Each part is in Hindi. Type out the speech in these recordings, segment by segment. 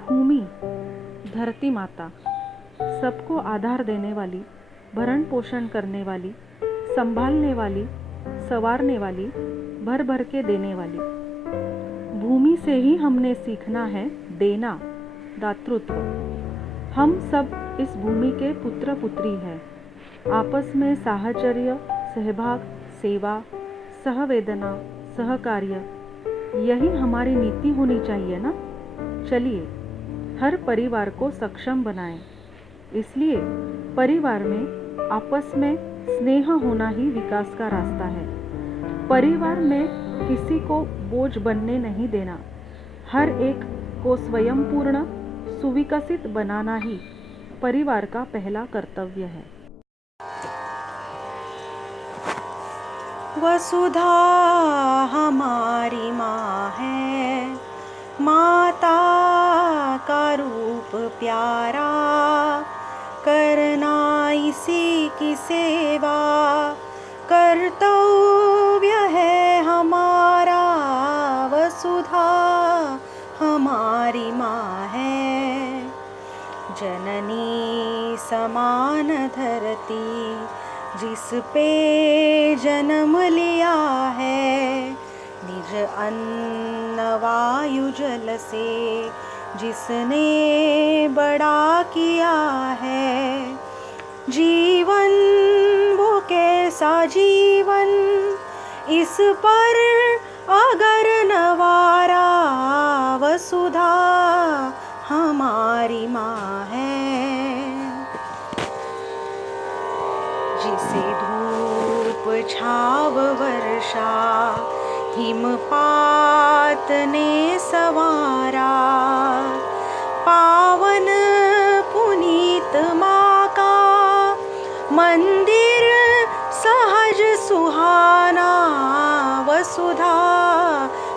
भूमि, धरती माता, सबको आधार देने वाली, भरण पोषण करने वाली, संभालने वाली, संवारने वाली, भर भर के देने वाली। भूमि से ही हमने सीखना है देना, दातृत्व। हम सब इस भूमि के पुत्र पुत्री हैं। आपस में साहचर्य, सहभाग, सेवा, सहवेदना, सहकार्य, यही हमारी नीति होनी चाहिए ना। चलिए हर परिवार को सक्षम बनाएं। इसलिए परिवार में आपस में स्नेह होना ही विकास का रास्ता है। परिवार में किसी को बोझ बनने नहीं देना। हर एक को स्वयं पूर्ण, सुविकसित बनाना ही परिवार का पहला कर्तव्य है। वसुधा हमारी माँ है, माता का रूप प्यारा, करना इसी की सेवा कर्तव्य है हमारा। वसुधा हमारी माँ है, जननी समान धरती जिस पे जन्म लिया है, निज अन्न वायु जल से जिसने बड़ा किया है। जीवन वो कैसा जीवन, इस पर अगर नवारा, वसुधा हमारी माँ है। जिसे धूप छाव वर्षा हिमपात ने सवारा, पावन पुनीत माँ का मंदिर सहज सुहाना। वसुधा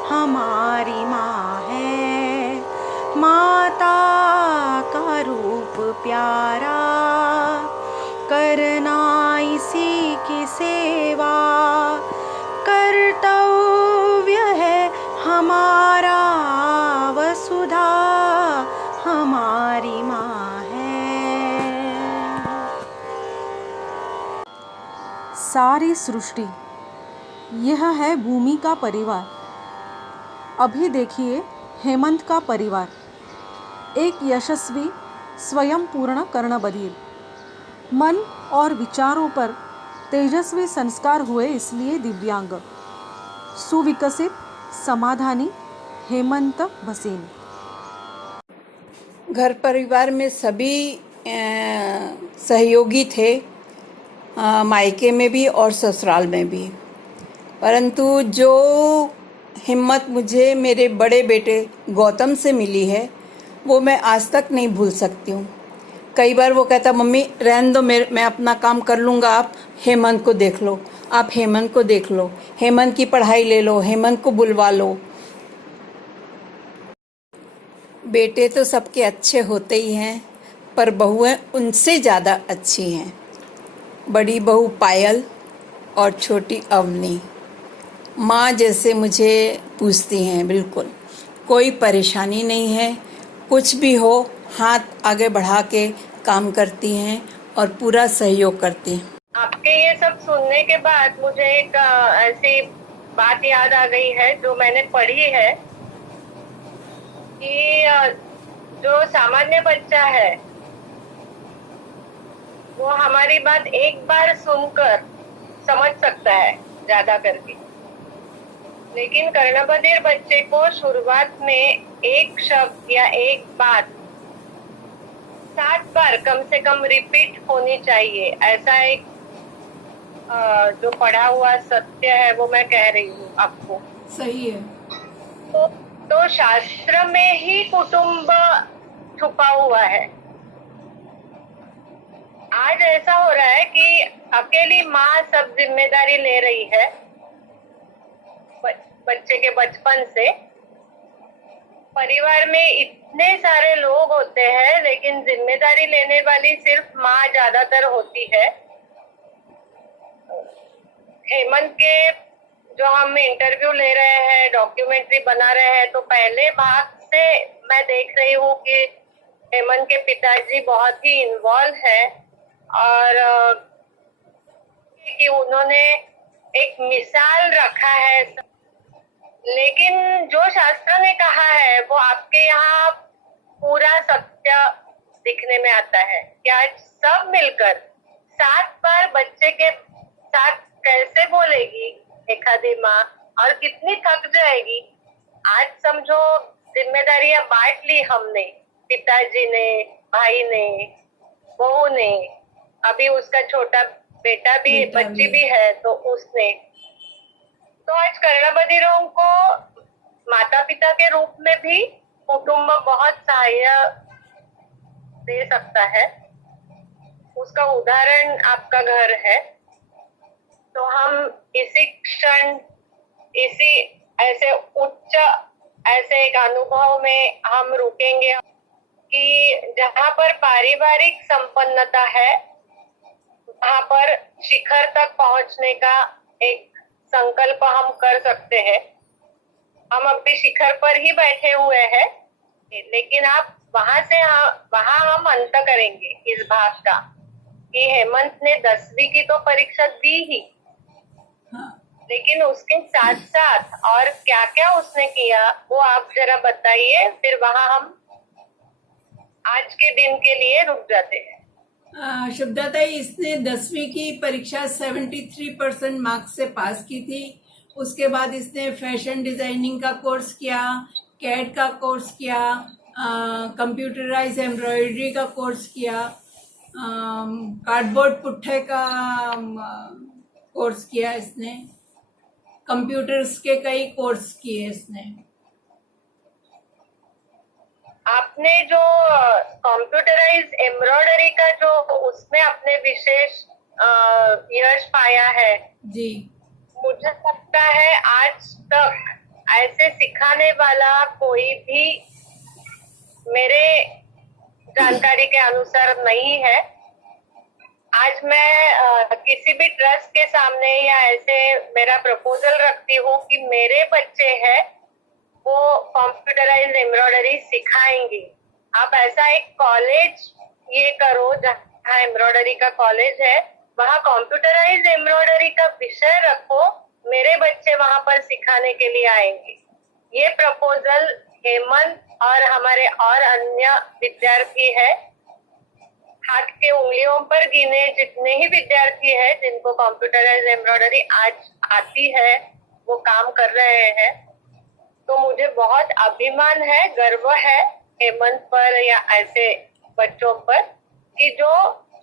हमारी माँ है, माता का रूप प्यारा, करना इसी की सेवा कर्तव्य है हमारा। वसुधा हमारी माँ है। सारी सृष्टि यह है भूमि का परिवार। अभी देखिए हेमंत का परिवार, एक यशस्वी स्वयं पूर्ण कर्णबधिर, मन और विचारों पर तेजस्वी संस्कार हुए, इसलिए दिव्यांग, सुविकसित, समाधानी हेमंत भसीन। घर परिवार में सभी सहयोगी थे, मायके में भी और ससुराल में भी। परंतु जो हिम्मत मुझे मेरे बड़े बेटे गौतम से मिली है वो मैं आज तक नहीं भूल सकती हूँ। कई बार वो कहता, मम्मी रहने दो, मैं अपना काम कर लूँगा, आप हेमंत को देख लो, आप हेमंत को देख लो, हेमंत की पढ़ाई ले लो, हेमंत को बुलवा लो। बेटे तो सबके अच्छे होते ही हैं, पर बहुएं उनसे ज़्यादा अच्छी हैं। बड़ी बहू पायल और छोटी अवनी माँ जैसे मुझे पूछती हैं। बिल्कुल कोई परेशानी नहीं है, कुछ भी हो हाथ आगे बढ़ा के काम करती हैं और पूरा सहयोग करती हैं। आपके ये सब सुनने के बाद मुझे एक ऐसी बात याद आ गई है जो मैंने पढ़ी है कि जो सामान्य बच्चा है वो हमारी बात एक बार सुनकर समझ सकता है ज्यादा करके, लेकिन कर्णबधिर बच्चे को शुरुआत में एक शब्द या एक बात 7 बार कम से कम रिपीट होनी चाहिए। ऐसा एक जो पढ़ा हुआ सत्य है वो मैं कह रही हूँ आपको। सही है। तो शास्त्र में ही कुटुंब छुपा हुआ है। आज ऐसा हो रहा है कि अकेली माँ सब जिम्मेदारी ले रही है बच्चे के बचपन से। परिवार में इतने सारे लोग होते हैं लेकिन जिम्मेदारी लेने वाली सिर्फ माँ ज्यादातर होती है। हेमंत के जो हम इंटरव्यू ले रहे हैं, डॉक्यूमेंट्री बना रहे हैं, तो पहले भाग से मैं देख रही हूँ कि हेमंत के पिताजी बहुत ही इन्वॉल्व है और कि उन्होंने एक मिसाल रखा है। लेकिन जो शास्त्र ने कहा है वो आपके यहाँ पूरा सत्य दिखने में आता है कि आज सब मिलकर 7 बार बच्चे के साथ कैसे बोलेगी एक आधी माँ और कितनी थक जाएगी। आज समझो जिम्मेदारियां बांट ली हमने, पिताजी ने, भाई ने, बहू ने, अभी उसका छोटा बच्ची भी है तो उसने। तो आज कर्णबधिरों को माता पिता के रूप में भी कुटुंब बहुत सहाय दे सकता है। उसका उदाहरण आपका घर है। तो हम इसी क्षण इसी ऐसे उच्च ऐसे एक अनुभव में हम रुकेंगे कि जहाँ पर पारिवारिक संपन्नता है वहाँ पर शिखर तक पहुंचने का एक संकल्प हम कर सकते हैं। हम अभी शिखर पर ही बैठे हुए हैं, लेकिन आप वहां हम अंत करेंगे इस भाग का कि हेमंत ने 10वीं की तो परीक्षा दी ही, लेकिन उसके साथ साथ और क्या क्या उसने किया वो आप जरा बताइए, फिर वहां हम आज के दिन के लिए रुक जाते हैं। शुभदाता, इसने 10वीं की परीक्षा 73% मार्क्स से पास की थी। उसके बाद इसने फैशन डिजाइनिंग का कोर्स किया, कैड का कोर्स किया, कंप्यूटराइज एम्ब्रॉयडरी का कोर्स किया, कार्डबोर्ड पुट्ठे का कोर्स किया इसने, कंप्यूटर्स के कई कोर्स किए इसने। आपने जो कंप्यूटराइज एम्ब्रॉयडरी का जो उसमें अपने विशेष यश पाया है जी, मुझे लगता है आज तक ऐसे सिखाने वाला कोई भी मेरे जानकारी के अनुसार नहीं है। आज मैं किसी भी ट्रस्ट के सामने या ऐसे मेरा प्रपोजल रखती हूँ कि मेरे बच्चे हैं वो कंप्यूटराइज एम्ब्रॉयडरी सिखाएंगे। आप ऐसा एक कॉलेज ये करो जहाँ एम्ब्रॉयडरी का कॉलेज है, वहाँ कंप्यूटराइज एम्ब्रॉयडरी का विषय रखो, मेरे बच्चे वहां पर सिखाने के लिए आएंगे। ये प्रपोजल हेमंत और हमारे और अन्य विद्यार्थी है, हाथ के उंगलियों पर गिने जितने ही विद्यार्थी हैं जिनको कंप्यूटराइज एम्ब्रॉयडरी आज आती है वो काम कर रहे हैं। तो मुझे बहुत अभिमान है, गर्व है हेमंत पर या ऐसे बच्चों पर कि जो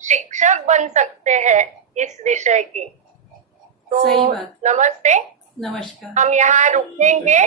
शिक्षक बन सकते हैं इस विषय की। तो सही बात। नमस्ते, नमस्कार। हम यहाँ रुकेंगे।